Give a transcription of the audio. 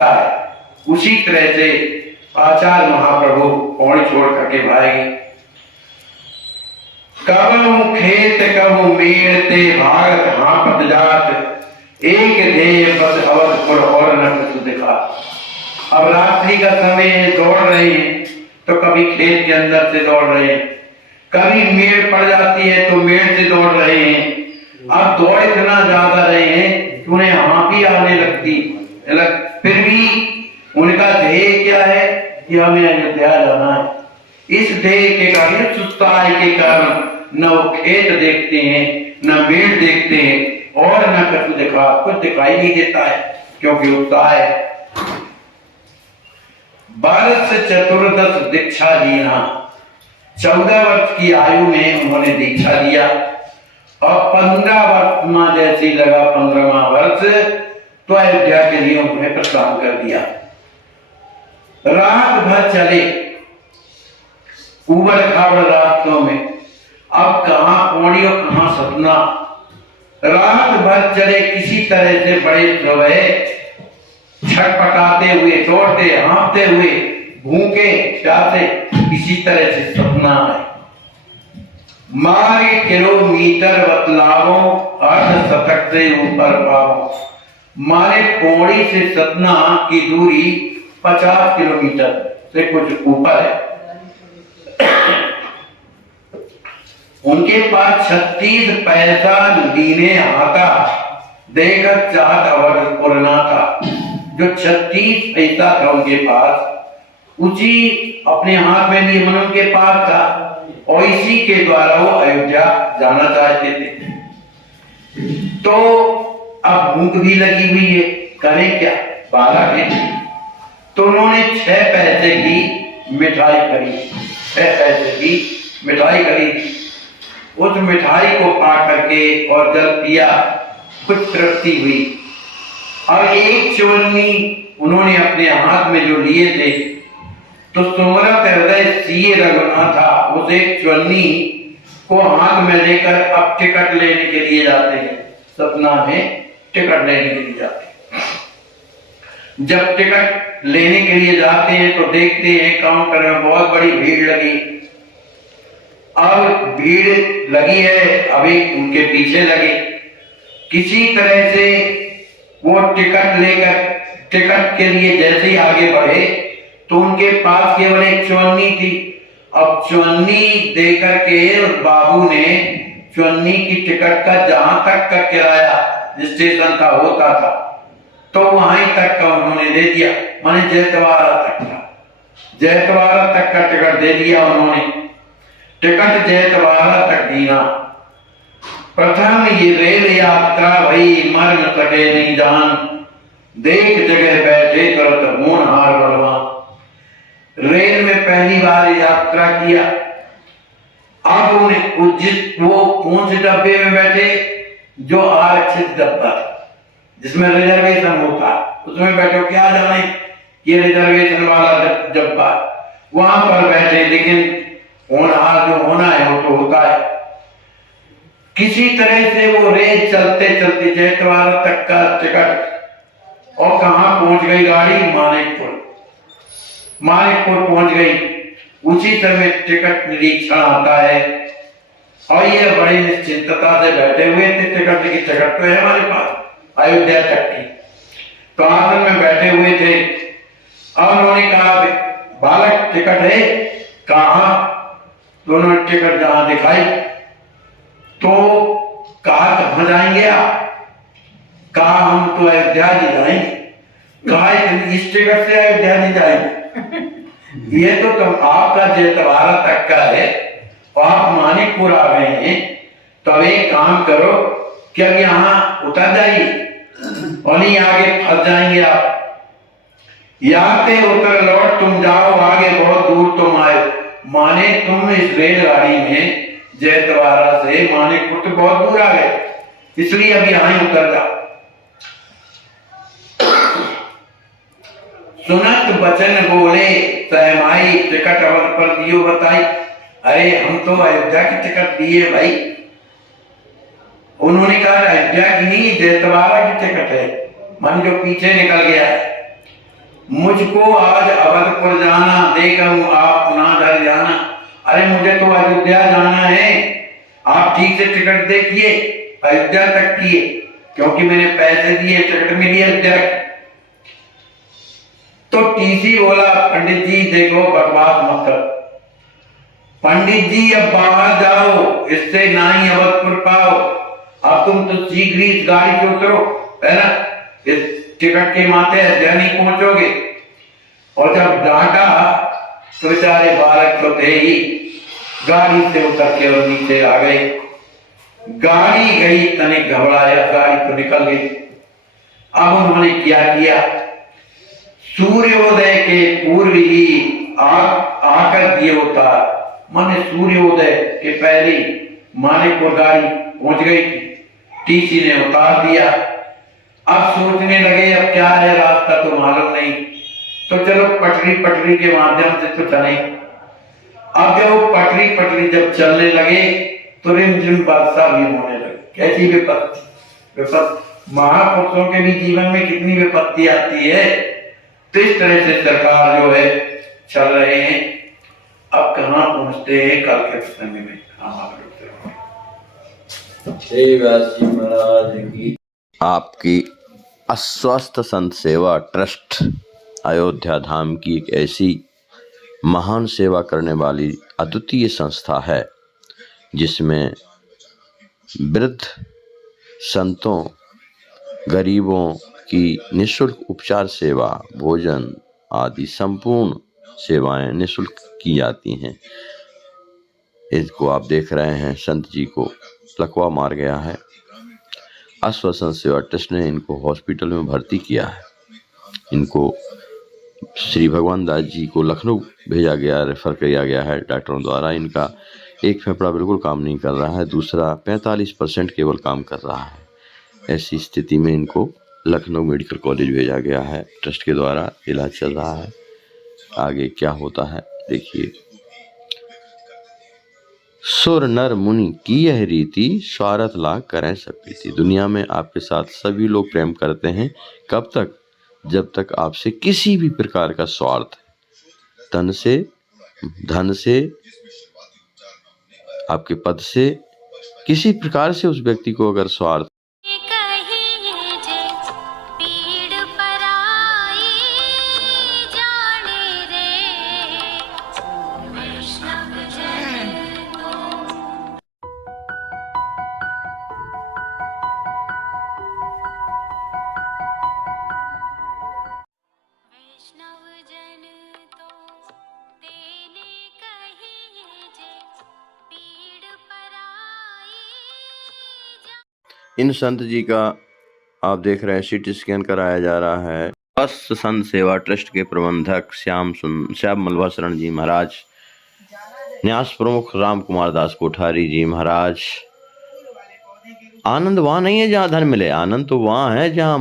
उसी तरह से आचार्य महाप्रभु पौड़ी छोड़ करके भाई कबहु खेत कबहु मेड़ते भागत हापत जात एक ध्येय बस अवधपुर और न कुछ दिखा। अब रात्रि का समय दौड़ रहे हैं तो कभी खेत के अंदर से दौड़ रहे हैं, कभी मेड़ पड़ जाती है तो मेड़ से दौड़ रहे हैं। अब दौड़ इतना ज्यादा रहे हैं कि उन्हें हाँफी आने लगती, फिर भी उनका ध्येय क्या है कि हमें अयोध्या जाना है। इस ध्येय के कारण, सुस्ताई के कारण न वो खेत देखते हैं, न मेड़ देखते हैं और न कुछ दिखाई नहीं देता है, क्योंकि उत्साह है। 12 से चतुर्दश दीक्षा जीना, 14 वर्ष की आयु में उन्होंने दीक्षा दिया और 15 वर्ष में जैसे लगा 15वां वर्ष तो अयोध्या के लिए उन्होंने प्रस्थान कर दिया। रात भर चले उबड़ खाबड़ रास्तों में, अब कहां पौड़ी और कहां सपना। रात भर चले किसी तरह से बड़े सुबह छटपटाते हुए, दौड़ते हाँफते हुए, भूखे प्यासे, किसी तरह से सपना है। मारे किलोमीटर बतलावो अर्ध शतक से ऊपर पाओ। मारे पौड़ी से सतना की दूरी 50 किलोमीटर से कुछ ऊपर है। उनके पास 36 पैसा लीने आता देकर चाहत अवधपुर ना था। जो 36 पैसा था उनके पास, उसी अपने हाथ में लिए मन उनके पास था और इसी के द्वारा वो अयोध्या जाना चाहते थे। तो अब भूख भी लगी हुई है, करें क्या, बालक है। तो उन्होंने 6 पैसे की मिठाई खरीदी, 6 पैसे की मिठाई खरीदी। उस मिठाई को पा करके और जल पिया, कुछ तृप्ति हुई। और एक चवन्नी उन्होंने अपने हाथ में जो लिए थे, तो सुमरत हृदय सीए रघुनाथा उस एक चवन्नी को हाथ में लेकर अब टिकट लेने के लिए जाते हैं। सपना में टिकट लेने के लिए जाते हैं। जब टिकट लेने के लिए जाते हैं तो देखते हैं काउंटर में बहुत बड़ी भीड़ लगी। अब भीड़ लगी है, अभी उनके पीछे लगे। किसी तरह से वो टिकट लेकर, टिकट के लिए जैसे ही आगे बढ़े तो उनके पास केवल एक चवन्नी थी। अब चवन्नी देकर के बाबू ने चवन्नी की टिकट का जहां तक का किराया स्टेशन का होता था तो वहां तक का उन्होंने दे दिया, माने जैतवाड़ा तक का, जैतवाड़ा तक का टिकट दे दिया उन्होंने। टिकट जैतवाड़ा तक दीना। प्रथम ये रेल यात्रा भई मर न सके नहीं जान, देख जगह बैठे तुरंत होनहार बलवान। रेल में पहली बार यात्रा किया। अब उन्हें वो कौन से डब्बे में बैठे, जो आरक्षित डब्बा जिसमें रिजर्वेशन होता, उसमें बैठो, क्या जाने ये रिजर्वेशन वाला डब्बा, वहां पर बैठे। लेकिन होनहार जो होना है वो तो होता है। किसी तरह से वो रेल चलते चलते जैतवाड़ा तक का टिकट, और कहां पहुंच गई गाड़ी, मानिकपुर। मानिकपुर पहुंच गई। उसी समय टिकट निरीक्षण आता है और ये बड़ी निश्चिंतता से बैठे हुए थे। टिकट की टिकट तो है हमारे पास अयोध्या तक की, तो आसन में बैठे हुए थे। और उन्होंने कहा, बालक टिकट है कहां? तो उन्होंने टिकट जहां दिखाई तो कहा, कहां जाएंगे आप? कहा, हम तो अयोध्या जी जाएंगे। कहा, इस टिकट से अयोध्या जी जाएंगे? ये तो तुम आपका जैतवाड़ा तक का है और आप मानिकपुर आ गए हैं, तो एक काम करो कि अब यहाँ उतर जाइए और नहीं आगे फंस जाएंगे आप। यहाँ से उतर लौट तुम जाओ, आगे बहुत दूर तुम आए, माने तुम इस रेलगाड़ी में जैतवाड़ा से मानिकपुर तो बहुत दूर आ गए, इसलिए अब यहां ही उतर जाओ। सुनत बचन बोले सहमाई, टिकट अवध पर दियो बताई। अरे हम तो अयोध्या की टिकट दिए भाई। उन्होंने कहा, अयोध्या की नहीं, जैतवाड़ा की टिकट है। मन जो पीछे निकल गया है। मुझको आज अवधपुर जाना, देखूं आप पुनाधर जाना। अरे मुझे तो अयोध्या जाना है, आप ठीक से टिकट देखिए, अयोध्या तक की, क्योंकि मैंने पैसे दिए, टिकट मिली अयोध्या की। तो टीसी बोला, पंडित जी देखो बकवास मत करो, पंडित जी अब बाहर जाओ, इससे ना ही अवधपुर पाओ, अब तुम तो शीघ्र ही गाड़ी से उतरो, है ना, इस टिकट के माथे अयोध्या नहीं पहुंचोगे। और जब डांटा तो बेचारे बालक तो थे ही, गाड़ी से उतर के और नीचे आ गए। गाड़ी गई, तने घबराया, गाड़ी तो निकल गई। अब उन्होंने क्या किया, सूर्योदय के पूर्व ही आकर दिए उतार, माने सूर्योदय के पहले मानिकपुर गाड़ी पहुंच गई थी, टीसी ने उतार दिया। अब सोचने लगे अब क्या है, रास्ता तो मालूम नहीं, तो चलो पटरी के माध्यम से तो चले। अब जब वो पटरी जब चलने लगे तो रिमझिम वर्षा भी होने लगी। कैसी विपत्ति, महापुरुषों के भी जीवन में कितनी विपत्ति आती है। तो इस तरह से सरकार जो है चल रहे हैं। अब कहाँ पहुंचते हैं कल के समय में, आपकी अस्वस्थ संत सेवा ट्रस्ट अयोध्या धाम की एक ऐसी महान सेवा करने वाली अद्वितीय संस्था है, जिसमें वृद्ध संतों, गरीबों की निःशुल्क उपचार सेवा, भोजन आदि संपूर्ण सेवाएं निःशुल्क की जाती हैं। इसको आप देख रहे हैं, संत जी को लकवा मार गया है। अस्वस्थ सेवा ट्रस्ट ने इनको हॉस्पिटल में भर्ती किया है। इनको श्री भगवान दास जी को लखनऊ भेजा गया, रेफर किया गया है डॉक्टरों द्वारा। इनका एक फेफड़ा बिल्कुल काम नहीं कर रहा है, दूसरा 45% केवल काम कर रहा है। ऐसी स्थिति में इनको लखनऊ मेडिकल कॉलेज भेजा गया है, ट्रस्ट के द्वारा इलाज चल रहा है। आगे क्या होता है देखिए। सुर नर मुनि की यह रीति, स्वार्थ लाग करें सब प्रीति। दुनिया में आपके साथ सभी लोग प्रेम करते हैं, कब तक? जब तक आपसे किसी भी प्रकार का स्वार्थ, तन से, धन से, आपके पद से, किसी प्रकार से उस व्यक्ति को अगर स्वार्थ इन संत जी का आप देख रहे हैं सीटी स्कैन कराया जा रहा है। स्वस्थ संत सेवा ट्रस्ट के प्रबंधक श्याम मलभा शरण जी महाराज, न्यास प्रमुख राम कुमार दास कोठारी जी महाराज। आनंद वहां नहीं है जहां धन मिले, आनंद तो वहां है जहां